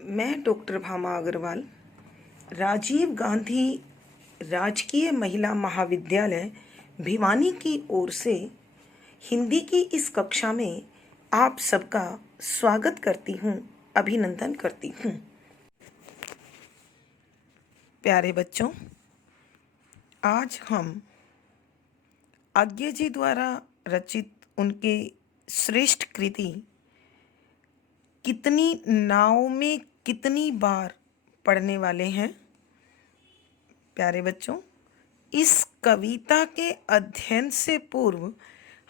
मैं डॉक्टर भामा अग्रवाल राजीव गांधी राजकीय महिला महाविद्यालय भिवानी की ओर से हिंदी की इस कक्षा में आप सबका स्वागत करती हूँ, अभिनंदन करती हूँ। प्यारे बच्चों, आज हम आज्ञा जी द्वारा रचित उनके श्रेष्ठ कृति कितनी नाव में कितनी बार पढ़ने वाले हैं। प्यारे बच्चों, इस कविता के अध्ययन से पूर्व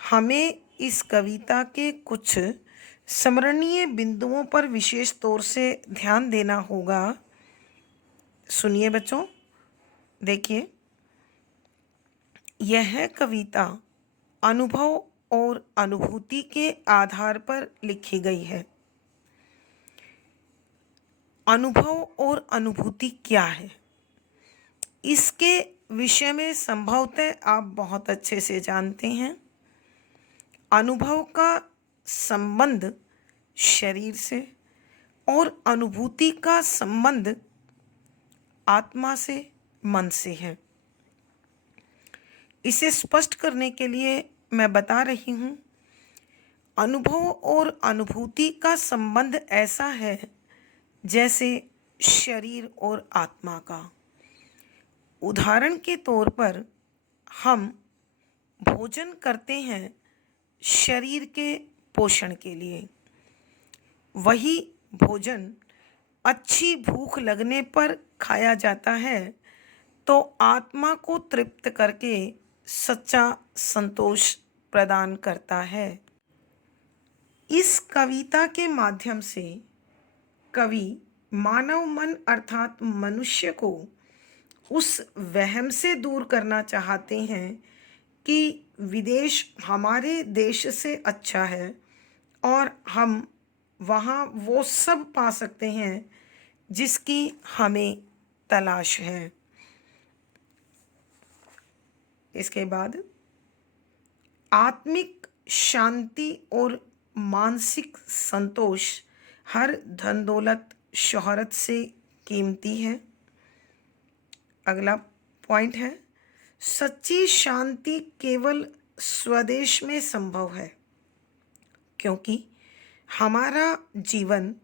हमें इस कविता के कुछ स्मरणीय बिंदुओं पर विशेष तौर से ध्यान देना होगा। सुनिए बच्चों, देखिए, यह कविता अनुभव और अनुभूति के आधार पर लिखी गई है। अनुभव और अनुभूति क्या है, इसके विषय में संभवतः आप बहुत अच्छे से जानते हैं। अनुभव का संबंध शरीर से और अनुभूति का संबंध आत्मा से, मन से है। इसे स्पष्ट करने के लिए मैं बता रही हूँ, अनुभव और अनुभूति का संबंध ऐसा है जैसे शरीर और आत्मा का। उदाहरण के तौर पर हम भोजन करते हैं शरीर के पोषण के लिए, वही भोजन अच्छी भूख लगने पर खाया जाता है तो आत्मा को तृप्त करके सच्चा संतोष प्रदान करता है। इस कविता के माध्यम से कवि मानव मन अर्थात मनुष्य को उस वहम से दूर करना चाहते हैं कि विदेश हमारे देश से अच्छा है और हम वहाँ वो सब पा सकते हैं जिसकी हमें तलाश है। इसके बाद आत्मिक शांति और मानसिक संतोष हर धन दौलत शोहरत से कीमती है। अगला पॉइंट है, सच्ची शांति केवल स्वदेश में संभव है क्योंकि हमारा जीवन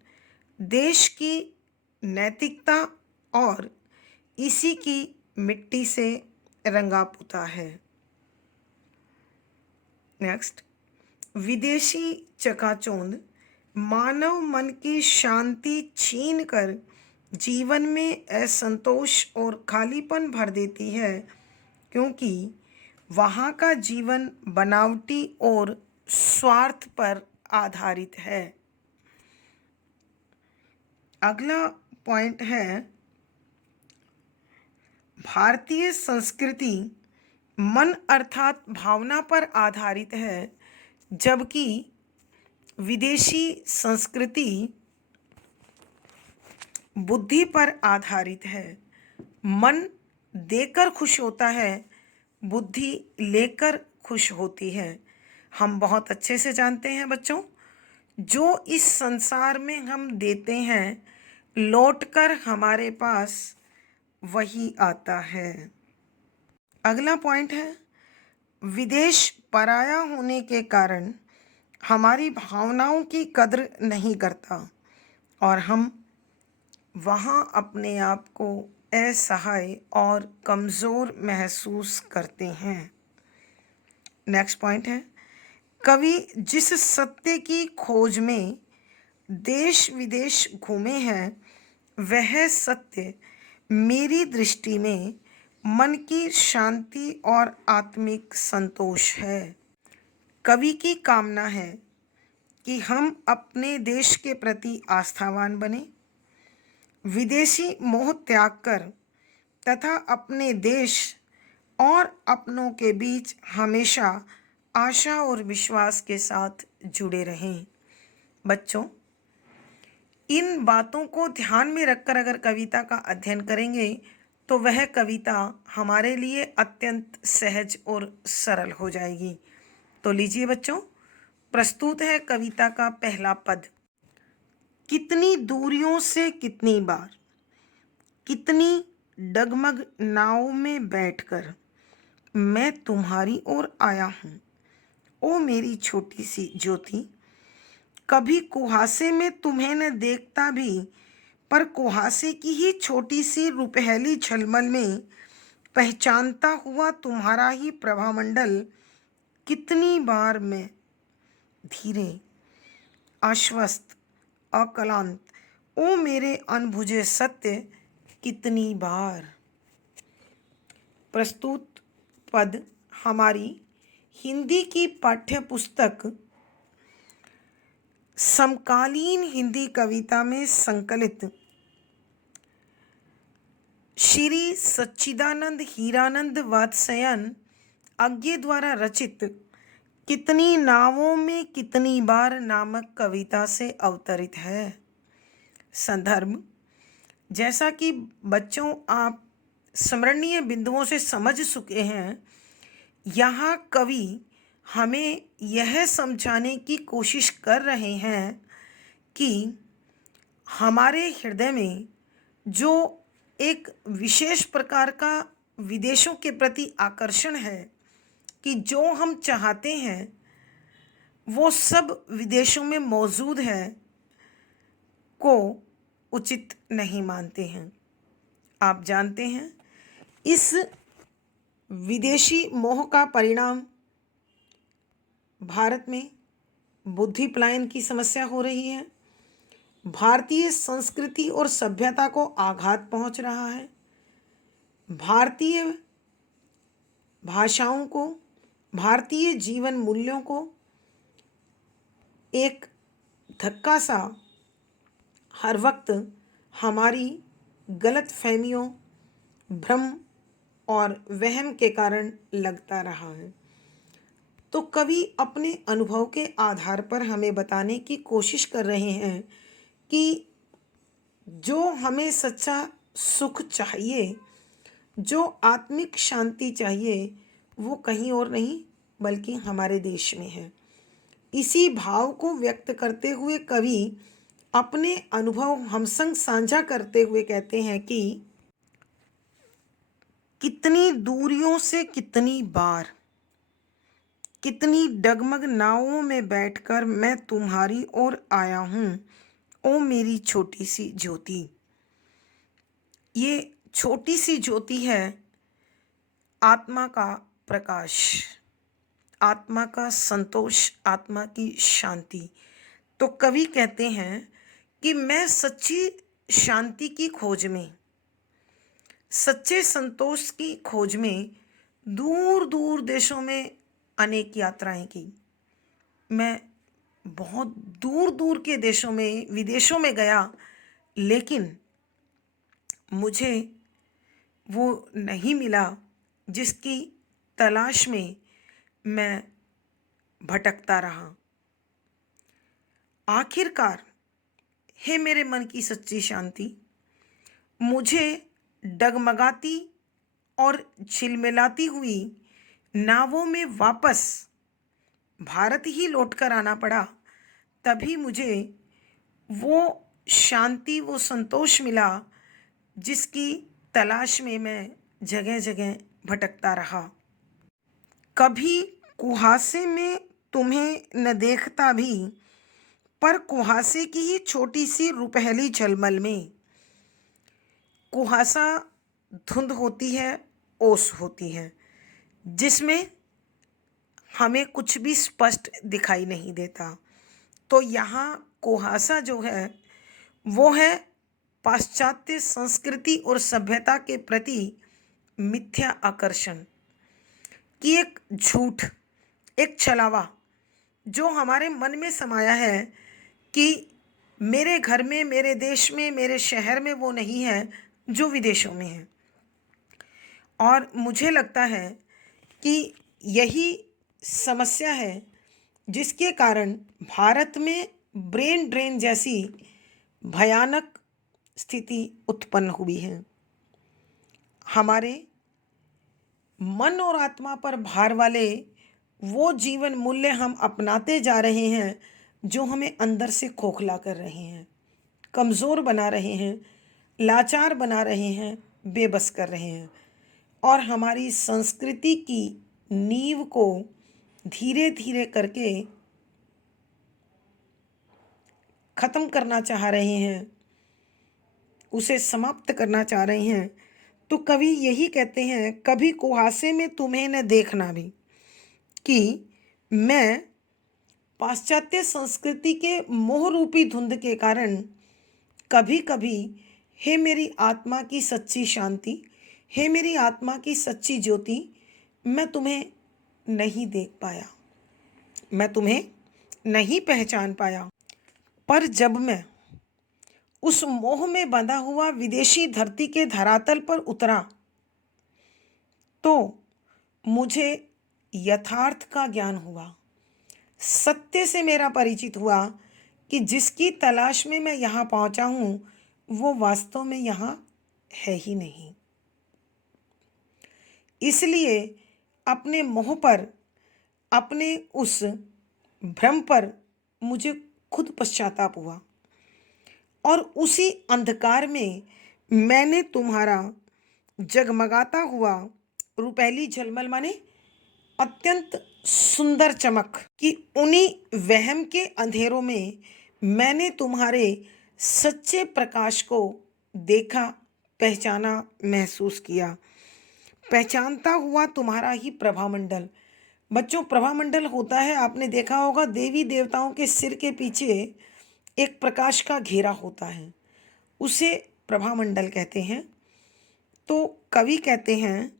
देश की नैतिकता और इसी की मिट्टी से रंगा पुता है। नेक्स्ट, विदेशी चकाचौंध मानव मन की शांति छीन कर जीवन में असंतोष और खालीपन भर देती है क्योंकि वहाँ का जीवन बनावटी और स्वार्थ पर आधारित है। अगला पॉइंट है, भारतीय संस्कृति मन अर्थात भावना पर आधारित है जबकि विदेशी संस्कृति बुद्धि पर आधारित है। मन देकर खुश होता है, बुद्धि लेकर खुश होती है। हम बहुत अच्छे से जानते हैं बच्चों, जो इस संसार में हम देते हैं लौटकर हमारे पास वही आता है। अगला पॉइंट है, विदेश पराया होने के कारण हमारी भावनाओं की कद्र नहीं करता और हम वहाँ अपने आप को असहाय और कमज़ोर महसूस करते हैं। नेक्स्ट पॉइंट है, कवि जिस सत्य की खोज में देश विदेश घूमे हैं वह सत्य मेरी दृष्टि में मन की शांति और आत्मिक संतोष है। कवि की कामना है कि हम अपने देश के प्रति आस्थावान बने, विदेशी मोह त्याग कर तथा अपने देश और अपनों के बीच हमेशा आशा और विश्वास के साथ जुड़े रहें। बच्चों, इन बातों को ध्यान में रखकर अगर कविता का अध्ययन करेंगे तो वह कविता हमारे लिए अत्यंत सहज और सरल हो जाएगी। तो लीजिए बच्चों, प्रस्तुत है कविता का पहला पद। कितनी दूरियों से कितनी बार, कितनी डगमग नाव में बैठकर मैं तुम्हारी ओर आया हूँ, ओ मेरी छोटी सी ज्योति। कभी कुहासे में तुम्हें न देखता भी, पर कुहासे की ही छोटी सी रुपहली झलमल में पहचानता हुआ तुम्हारा ही प्रभामंडल कितनी बार मैं धीरे, आश्वस्त, अक्लांत, ओ मेरे अनबुझे सत्य कितनी बार। प्रस्तुत पद हमारी हिंदी की पाठ्य पुस्तक समकालीन हिंदी कविता में संकलित श्री सच्चिदानंद हीरानंद वात्स्यायन अज्ञे द्वारा रचित कितनी नावों में कितनी बार नामक कविता से अवतरित है। संदर्भ, जैसा कि बच्चों आप स्मरणीय बिंदुओं से समझ चुके हैं, यहाँ कवि हमें यह समझाने की कोशिश कर रहे हैं कि हमारे हृदय में जो एक विशेष प्रकार का विदेशों के प्रति आकर्षण है, कि जो हम चाहते हैं वो सब विदेशों में मौजूद है, को उचित नहीं मानते हैं। आप जानते हैं इस विदेशी मोह का परिणाम भारत में बुद्धि पलायन की समस्या हो रही है। भारतीय संस्कृति और सभ्यता को आघात पहुंच रहा है। भारतीय भाषाओं को, भारतीय जीवन मूल्यों को एक धक्का सा हर वक्त हमारी गलत फहमियों, भ्रम और वहम के कारण लगता रहा है। तो कवि अपने अनुभव के आधार पर हमें बताने की कोशिश कर रहे हैं कि जो हमें सच्चा सुख चाहिए, जो आत्मिक शांति चाहिए, वो कहीं और नहीं बल्कि हमारे देश में है। इसी भाव को व्यक्त करते हुए कवि अपने अनुभव हम संग साझा करते हुए कहते हैं कि कितनी दूरियों से कितनी बार, कितनी डगमग नावों में बैठकर मैं तुम्हारी ओर आया हूँ, ओ मेरी छोटी सी ज्योति। ये छोटी सी ज्योति है आत्मा का प्रकाश, आत्मा का संतोष, आत्मा की शांति। तो कवि कहते हैं कि मैं सच्ची शांति की खोज में, सच्चे संतोष की खोज में दूर दूर देशों में अनेक यात्राएं की। मैं बहुत दूर दूर के देशों में, विदेशों में गया, लेकिन मुझे वो नहीं मिला जिसकी तलाश में मैं भटकता रहा। आखिरकार हे मेरे मन की सच्ची शांति, मुझे डगमगाती और झिलमिलाती हुई नावों में वापस भारत ही लौटकर आना पड़ा, तभी मुझे वो शांति, वो संतोष मिला जिसकी तलाश में मैं जगह जगह भटकता रहा। कभी कुहासे में तुम्हें न देखता भी, पर कुहासे की ही छोटी सी रुपहली झलमल में। कुहासा धुंध होती है, ओस होती है, जिसमें हमें कुछ भी स्पष्ट दिखाई नहीं देता। तो यहाँ कुहासा जो है वो है पाश्चात्य संस्कृति और सभ्यता के प्रति मिथ्या आकर्षण की एक झूठ, एक छलावा जो हमारे मन में समाया है कि मेरे घर में, मेरे देश में, मेरे शहर में वो नहीं है जो विदेशों में है। और मुझे लगता है कि यही समस्या है जिसके कारण भारत में ब्रेन ड्रेन जैसी भयानक स्थिति उत्पन्न हुई है। हमारे मन और आत्मा पर भार वाले वो जीवन मूल्य हम अपनाते जा रहे हैं जो हमें अंदर से खोखला कर रहे हैं। कमज़ोर बना रहे हैं, लाचार बना रहे हैं, बेबस कर रहे हैं और हमारी संस्कृति की नींव को धीरे धीरे करके ख़त्म करना चाह रहे हैं, उसे समाप्त करना चाह रहे हैं। तो कवि यही कहते हैं, कभी कुहासे में तुम्हें न देखना भी, कि मैं पाश्चात्य संस्कृति के मोह रूपी धुंध के कारण कभी कभी, हे मेरी आत्मा की सच्ची शांति, हे मेरी आत्मा की सच्ची ज्योति, मैं तुम्हें नहीं देख पाया, मैं तुम्हें नहीं पहचान पाया। पर जब मैं उस मोह में बंधा हुआ विदेशी धरती के धरातल पर उतरा तो मुझे यथार्थ का ज्ञान हुआ, सत्य से मेरा परिचित हुआ कि जिसकी तलाश में मैं यहाँ पहुँचा हूँ वो वास्तव में यहाँ है ही नहीं। इसलिए अपने मोह पर, अपने उस भ्रम पर मुझे खुद पश्चाताप हुआ और उसी अंधकार में मैंने तुम्हारा जगमगाता हुआ रुपैली झलमल माने अत्यंत सुंदर चमक कि उन्हीं वहम के अंधेरों में मैंने तुम्हारे सच्चे प्रकाश को देखा, पहचाना, महसूस किया। पहचानता हुआ तुम्हारा ही प्रभामंडल। बच्चों, प्रभामंडल होता है, आपने देखा होगा, देवी देवताओं के सिर के पीछे एक प्रकाश का घेरा होता है, उसे प्रभामंडल कहते हैं। तो कवि कहते हैं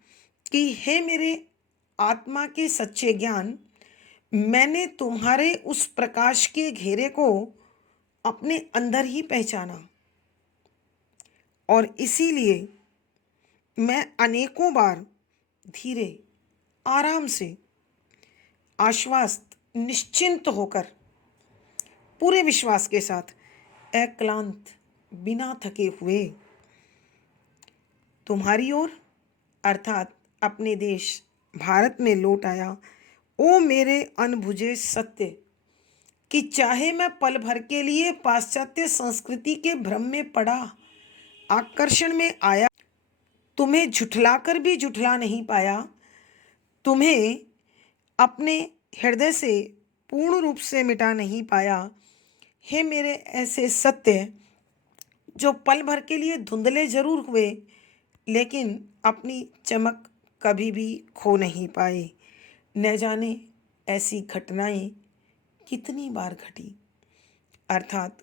कि हे मेरे आत्मा के सच्चे ज्ञान, मैंने तुम्हारे उस प्रकाश के घेरे को अपने अंदर ही पहचाना और इसीलिए मैं अनेकों बार धीरे, आराम से, आश्वस्त, निश्चिंत होकर, पूरे विश्वास के साथ, अक्लांत, बिना थके हुए तुम्हारी ओर अर्थात अपने देश भारत में लौट आया। ओ मेरे अनबुझे सत्य, कि चाहे मैं पल भर के लिए पाश्चात्य संस्कृति के भ्रम में पड़ा, आकर्षण में आया, तुम्हें झुठलाकर भी झुठला नहीं पाया, तुम्हें अपने हृदय से पूर्ण रूप से मिटा नहीं पाया। हे मेरे ऐसे सत्य जो पल भर के लिए धुंधले जरूर हुए लेकिन अपनी चमक कभी भी खो नहीं पाए। न जाने ऐसी घटनाएं कितनी बार घटी। अर्थात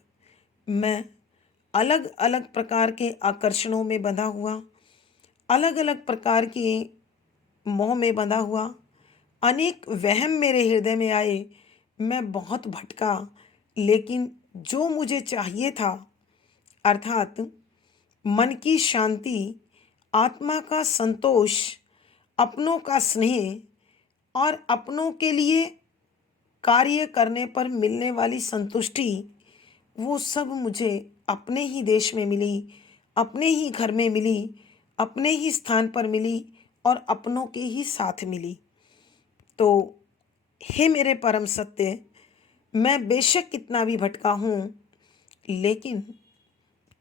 मैं अलग अलग प्रकार के आकर्षणों में बंधा हुआ, अलग अलग प्रकार के मोह में बंधा हुआ, अनेक वहम मेरे हृदय में आए, मैं बहुत भटका, लेकिन जो मुझे चाहिए था अर्थात मन की शांति, आत्मा का संतोष, अपनों का स्नेह और अपनों के लिए कार्य करने पर मिलने वाली संतुष्टि, वो सब मुझे अपने ही देश में मिली, अपने ही घर में मिली, अपने ही स्थान पर मिली और अपनों के ही साथ मिली। तो हे मेरे परम सत्य, मैं बेशक कितना भी भटका हूँ लेकिन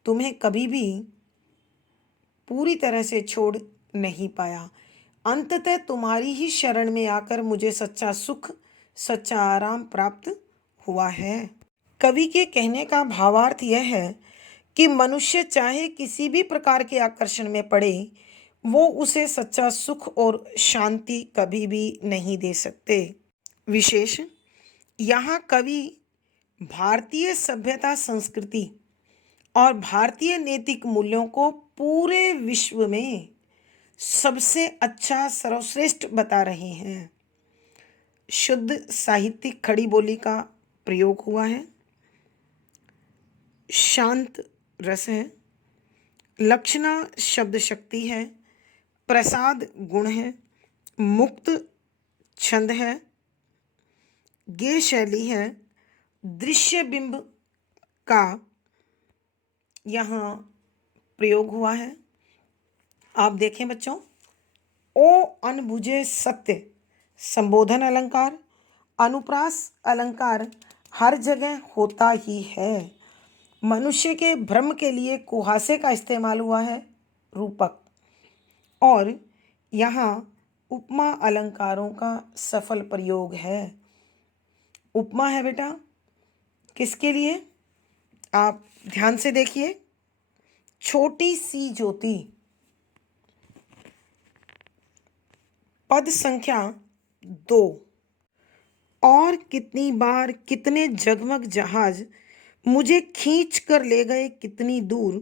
तुम्हें कभी भी पूरी तरह से छोड़ नहीं पाया। अंततः तुम्हारी ही शरण में आकर मुझे सच्चा सुख, सच्चा आराम प्राप्त हुआ है। कवि के कहने का भावार्थ यह है कि मनुष्य चाहे किसी भी प्रकार के आकर्षण में पड़े, वो उसे सच्चा सुख और शांति कभी भी नहीं दे सकते। विशेष यहाँ कवि भारतीय सभ्यता, संस्कृति और भारतीय नैतिक मूल्यों को पूरे विश्व में सबसे अच्छा, सर्वश्रेष्ठ बता रहे हैं। शुद्ध साहित्यिक खड़ी बोली का प्रयोग हुआ है, शांत रस है, लक्षणा शब्द शक्ति है, प्रसाद गुण है, मुक्त छंद है, गेय शैली है, दृश्य बिंब का यहाँ प्रयोग हुआ है। आप देखें बच्चों, ओ अनबुझे सत्य संबोधन अलंकार, अनुप्रास अलंकार हर जगह होता ही है। मनुष्य के भ्रम के लिए कुहासे का इस्तेमाल हुआ है, रूपक। और यहाँ उपमा अलंकारों का सफल प्रयोग है। उपमा है बेटा किसके लिए? आप ध्यान से देखिए। छोटी सी ज्योति, पद संख्या 2। और कितनी बार कितने जगमग जहाज मुझे खींच कर ले गए कितनी दूर,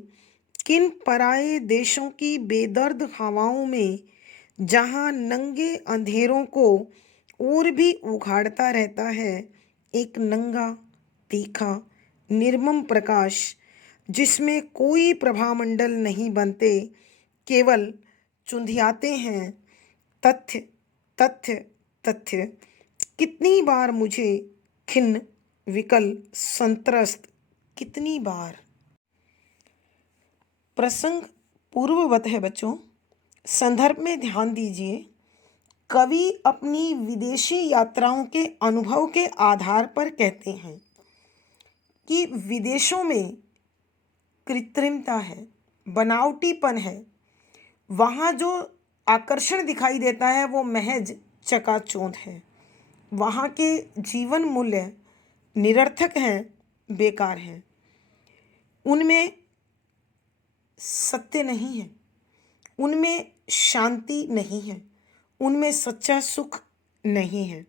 किन पराए देशों की बेदर्द हवाओं में, जहाँ नंगे अंधेरों को और भी उघाड़ता रहता है एक नंगा तीखा निर्मम प्रकाश, जिसमें कोई प्रभामंडल नहीं बनते, केवल चुंधियाते हैं तथ्य तथ्य तथ्य। कितनी बार मुझे खिन्न विकल संत्रस्त, कितनी बार। प्रसंग पूर्ववत है बच्चों। संदर्भ में ध्यान दीजिए। कवि अपनी विदेशी यात्राओं के अनुभव के आधार पर कहते हैं कि विदेशों में कृत्रिमता है, बनावटीपन है। वहाँ जो आकर्षण दिखाई देता है वो महज चकाचौंध है। वहाँ के जीवन मूल्य निरर्थक हैं, बेकार हैं। उनमें सत्य नहीं है, उनमें शांति नहीं है, उनमें सच्चा सुख नहीं है।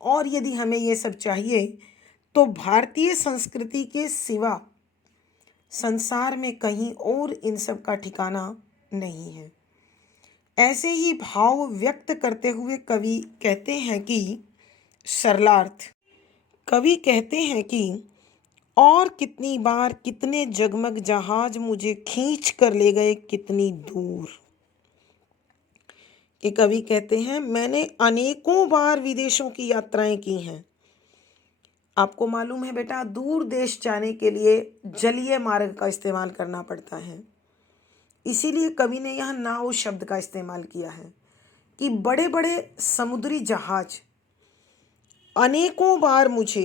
और यदि हमें ये सब चाहिए तो भारतीय संस्कृति के सिवा संसार में कहीं और इन सब का ठिकाना नहीं है। ऐसे ही भाव व्यक्त करते हुए कवि कहते हैं कि सरलार्थ, कवि कहते हैं कि और कितनी बार कितने जगमग जहाज मुझे खींच कर ले गए कितनी दूर। कि कवि कहते हैं मैंने अनेकों बार विदेशों की यात्राएं की हैं। आपको मालूम है बेटा, दूर देश जाने के लिए जलीय मार्ग का इस्तेमाल करना पड़ता है। इसीलिए कवि ने यहाँ नाव शब्द का इस्तेमाल किया है कि बड़े बड़े समुद्री जहाज अनेकों बार मुझे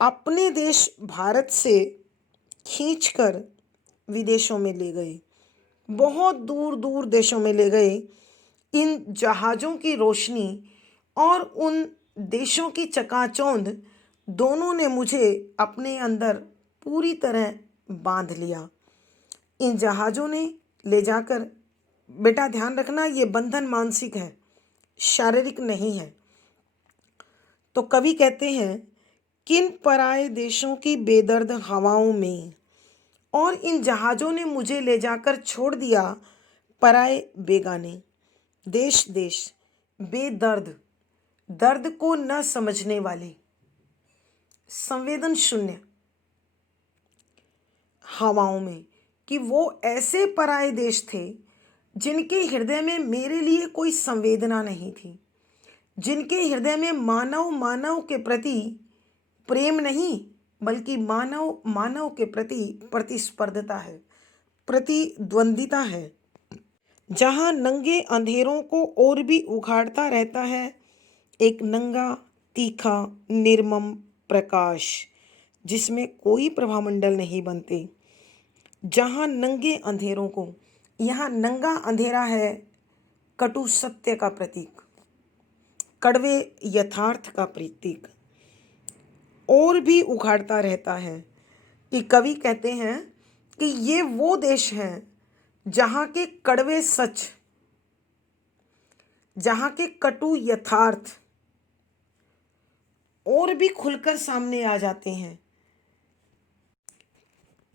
अपने देश भारत से खींचकर विदेशों में ले गए, बहुत दूर दूर देशों में ले गए। इन जहाज़ों की रोशनी और उन देशों की चकाचौंध दोनों ने मुझे अपने अंदर पूरी तरह बांध लिया। इन जहाज़ों ने ले जाकर, बेटा ध्यान रखना, ये बंधन मानसिक है, शारीरिक नहीं है। तो कवि कहते हैं किन पराए देशों की बेदर्द हवाओं में, और इन जहाज़ों ने मुझे ले जाकर छोड़ दिया पराए बेगाने देश देश, बेदर्द, दर्द को न समझने वाले, संवेदन शून्य हवाओं में, कि वो ऐसे पराए देश थे जिनके हृदय में मेरे लिए कोई संवेदना नहीं थी, जिनके हृदय में मानव मानव के प्रति प्रेम नहीं बल्कि मानव मानव के प्रति प्रतिस्पर्धता है, प्रतिद्वंदिता है। जहाँ नंगे अंधेरों को और भी उघाड़ता रहता है एक नंगा तीखा निर्मम प्रकाश, जिसमें कोई प्रभामंडल नहीं बनते। जहाँ नंगे अंधेरों को, यहाँ नंगा अंधेरा है कटु सत्य का प्रतीक, कड़वे यथार्थ का प्रतीक, और भी उघाड़ता रहता है। कि कवि कहते हैं कि ये वो देश हैं जहाँ के कड़वे सच, जहाँ के कटु यथार्थ और भी खुलकर सामने आ जाते हैं।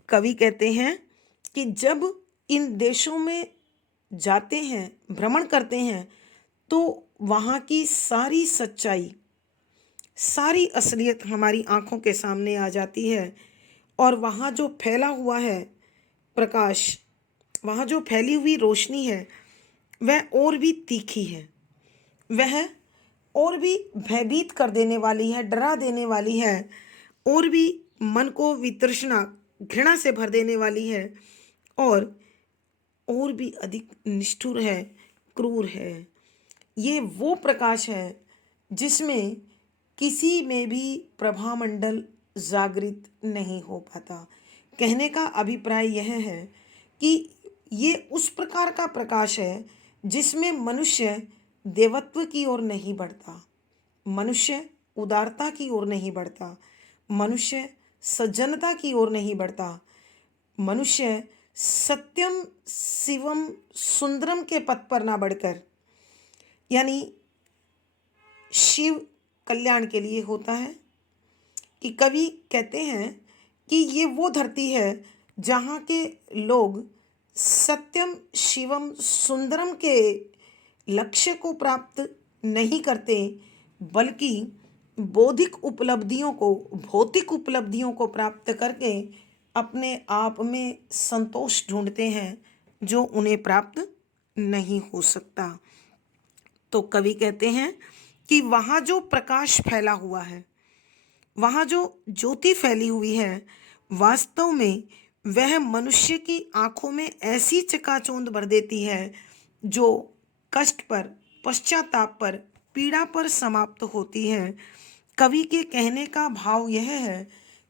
कवि कहते हैं कि जब इन देशों में जाते हैं, भ्रमण करते हैं, तो वहाँ की सारी सच्चाई, सारी असलियत हमारी आंखों के सामने आ जाती है। और वहाँ जो फैला हुआ है प्रकाश, वहाँ जो फैली हुई रोशनी है वह और भी तीखी है, वह और भी भयभीत कर देने वाली है, डरा देने वाली है, और भी मन को वितृष्णा घृणा से भर देने वाली है, और भी अधिक निष्ठुर है, क्रूर है। ये वो प्रकाश है जिसमें किसी में भी प्रभामंडल जागृत नहीं हो पाता। कहने का अभिप्राय यह है कि ये उस प्रकार का प्रकाश है जिसमें मनुष्य देवत्व की ओर नहीं बढ़ता, मनुष्य उदारता की ओर नहीं बढ़ता, मनुष्य सज्जनता की ओर नहीं बढ़ता, मनुष्य सत्यम शिवम सुंदरम के पथ पर ना बढ़कर, यानी शिव कल्याण के लिए होता है। कि कवि कहते हैं कि ये वो धरती है जहाँ के लोग सत्यम शिवम सुंदरम के लक्ष्य को प्राप्त नहीं करते, बल्कि बौद्धिक उपलब्धियों को, भौतिक उपलब्धियों को प्राप्त करके अपने आप में संतोष ढूंढते हैं जो उन्हें प्राप्त नहीं हो सकता। तो कवि कहते हैं कि वहाँ जो प्रकाश फैला हुआ है, वहाँ जो ज्योति फैली हुई है, वास्तव में वह मनुष्य की आंखों में ऐसी चकाचौंध भर देती है जो कष्ट पर, पश्चाताप पर, पीड़ा पर समाप्त होती है। कवि के कहने का भाव यह है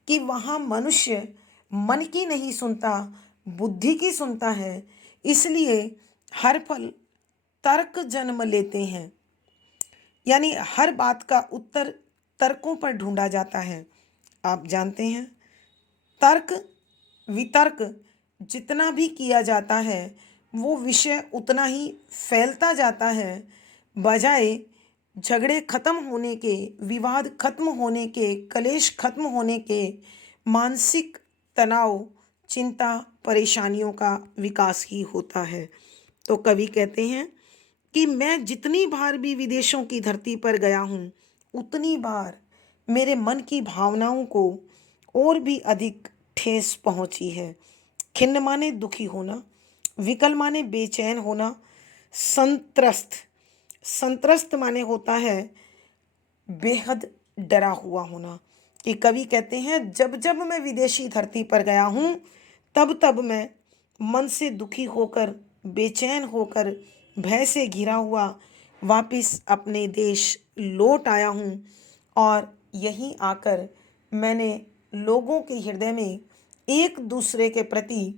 कि वहाँ मनुष्य मन की नहीं सुनता, बुद्धि की सुनता है। इसलिए हर पल तर्क जन्म लेते हैं, यानी हर बात का उत्तर तर्कों पर ढूंढा जाता है। आप जानते हैं, तर्क वितर्क जितना भी किया जाता है वो विषय उतना ही फैलता जाता है, बजाय झगड़े खत्म होने के, विवाद खत्म होने के, कलेश खत्म होने के, मानसिक तनाव, चिंता, परेशानियों का विकास ही होता है। तो कवि कहते हैं कि मैं जितनी बार भी विदेशों की धरती पर गया हूँ, उतनी बार मेरे मन की भावनाओं को और भी अधिक ठेस पहुँची है। खिन्न माने दुखी होना, विकल माने बेचैन होना, संत्रस्त, संत्रस्त माने होता है बेहद डरा हुआ होना। कि कवि कहते हैं जब जब मैं विदेशी धरती पर गया हूँ, तब तब मैं मन से दुखी होकर, बेचैन होकर, भय से घिरा हुआ वापस अपने देश लौट आया हूँ। और यहीं आकर मैंने लोगों के हृदय में एक दूसरे के प्रति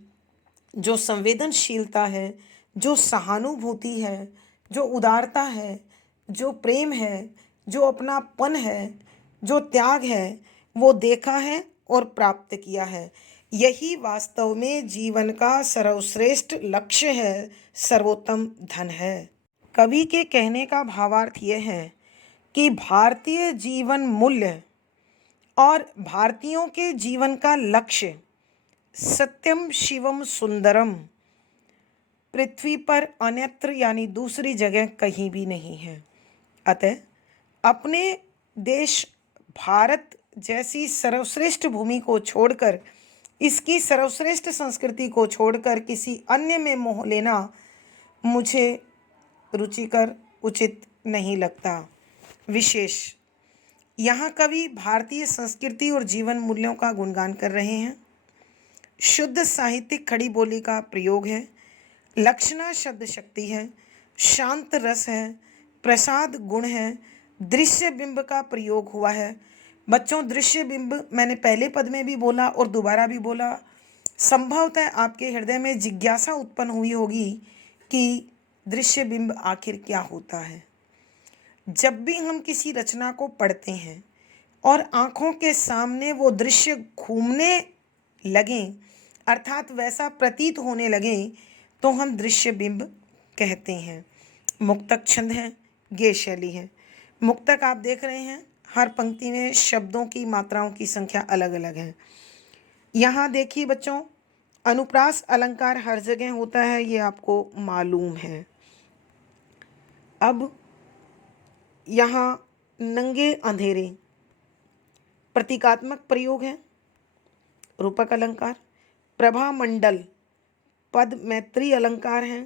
जो संवेदनशीलता है, जो सहानुभूति है, जो उदारता है, जो प्रेम है, जो अपनापन है, जो त्याग है, वो देखा है और प्राप्त किया है। यही वास्तव में जीवन का सर्वश्रेष्ठ लक्ष्य है, सर्वोत्तम धन है। कवि के कहने का भावार्थ यह है कि भारतीय जीवन मूल्य और भारतीयों के जीवन का लक्ष्य सत्यम शिवम सुंदरम पृथ्वी पर अन्यत्र, यानी दूसरी जगह कहीं भी नहीं है। अतः अपने देश भारत जैसी सर्वश्रेष्ठ भूमि को छोड़कर, इसकी सर्वश्रेष्ठ संस्कृति को छोड़कर किसी अन्य में मोह लेना मुझे रुचिकर, उचित नहीं लगता। विशेष यहाँ कवि भारतीय संस्कृति और जीवन मूल्यों का गुणगान कर रहे हैं। शुद्ध साहित्यिक खड़ी बोली का प्रयोग है, लक्षणा शब्द शक्ति है, शांत रस है, प्रसाद गुण है, दृश्य बिंब का प्रयोग हुआ है। बच्चों, दृश्य बिंब मैंने पहले पद में भी बोला और दोबारा भी बोला। संभवतः आपके हृदय में जिज्ञासा उत्पन्न हुई होगी कि दृश्य बिंब आखिर क्या होता है। जब भी हम किसी रचना को पढ़ते हैं और आँखों के सामने वो दृश्य घूमने लगें, अर्थात वैसा प्रतीत होने लगें, तो हम दृश्य बिंब कहते हैं। मुक्तक छंद है, गेय शैली है। मुक्तक आप देख रहे हैं, हर पंक्ति में शब्दों की मात्राओं की संख्या अलग अलग है। यहाँ देखिए बच्चों, अनुप्रास अलंकार हर जगह होता है, ये आपको मालूम है। अब यहाँ नंगे अंधेरे प्रतीकात्मक प्रयोग है, रूपक अलंकार। प्रभा मंडल पद मैत्री अलंकार है।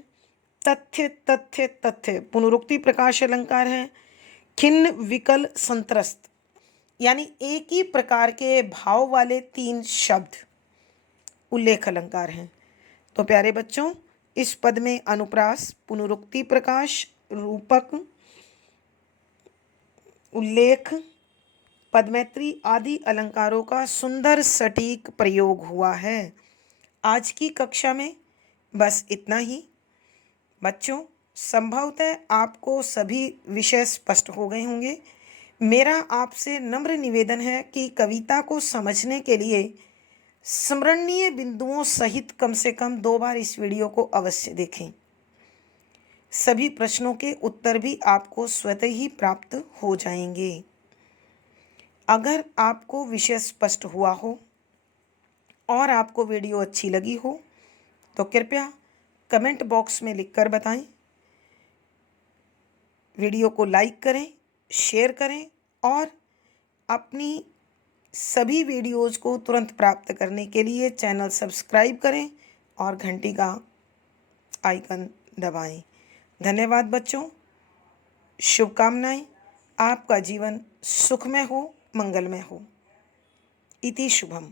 तथ्य तथ्य तथ्य पुनरुक्ति प्रकाश अलंकार है। खिन्न विकल संत्रस्त, यानी एक ही प्रकार के भाव वाले 3 शब्द उल्लेख अलंकार हैं। तो प्यारे बच्चों, इस पद में अनुप्रास, पुनरुक्ति प्रकाश, रूपक, उल्लेख पद्मैत्री आदि अलंकारों का सुंदर सटीक प्रयोग हुआ है। आज की कक्षा में बस इतना ही। बच्चों, संभवतः आपको सभी विषय स्पष्ट हो गए होंगे। मेरा आपसे नम्र निवेदन है कि कविता को समझने के लिए स्मरणीय बिंदुओं सहित कम से कम 2 बार इस वीडियो को अवश्य देखें। सभी प्रश्नों के उत्तर भी आपको स्वतः ही प्राप्त हो जाएंगे। अगर आपको विषय स्पष्ट हुआ हो और आपको वीडियो अच्छी लगी हो तो कृपया कमेंट बॉक्स में लिखकर बताएं। वीडियो को लाइक करें, शेयर करें और अपनी सभी वीडियोज़ को तुरंत प्राप्त करने के लिए चैनल सब्सक्राइब करें और घंटी का आइकन दबाएं। धन्यवाद बच्चों। शुभकामनाएं। आपका जीवन सुखमय हो, मंगलमय हो। इति शुभम।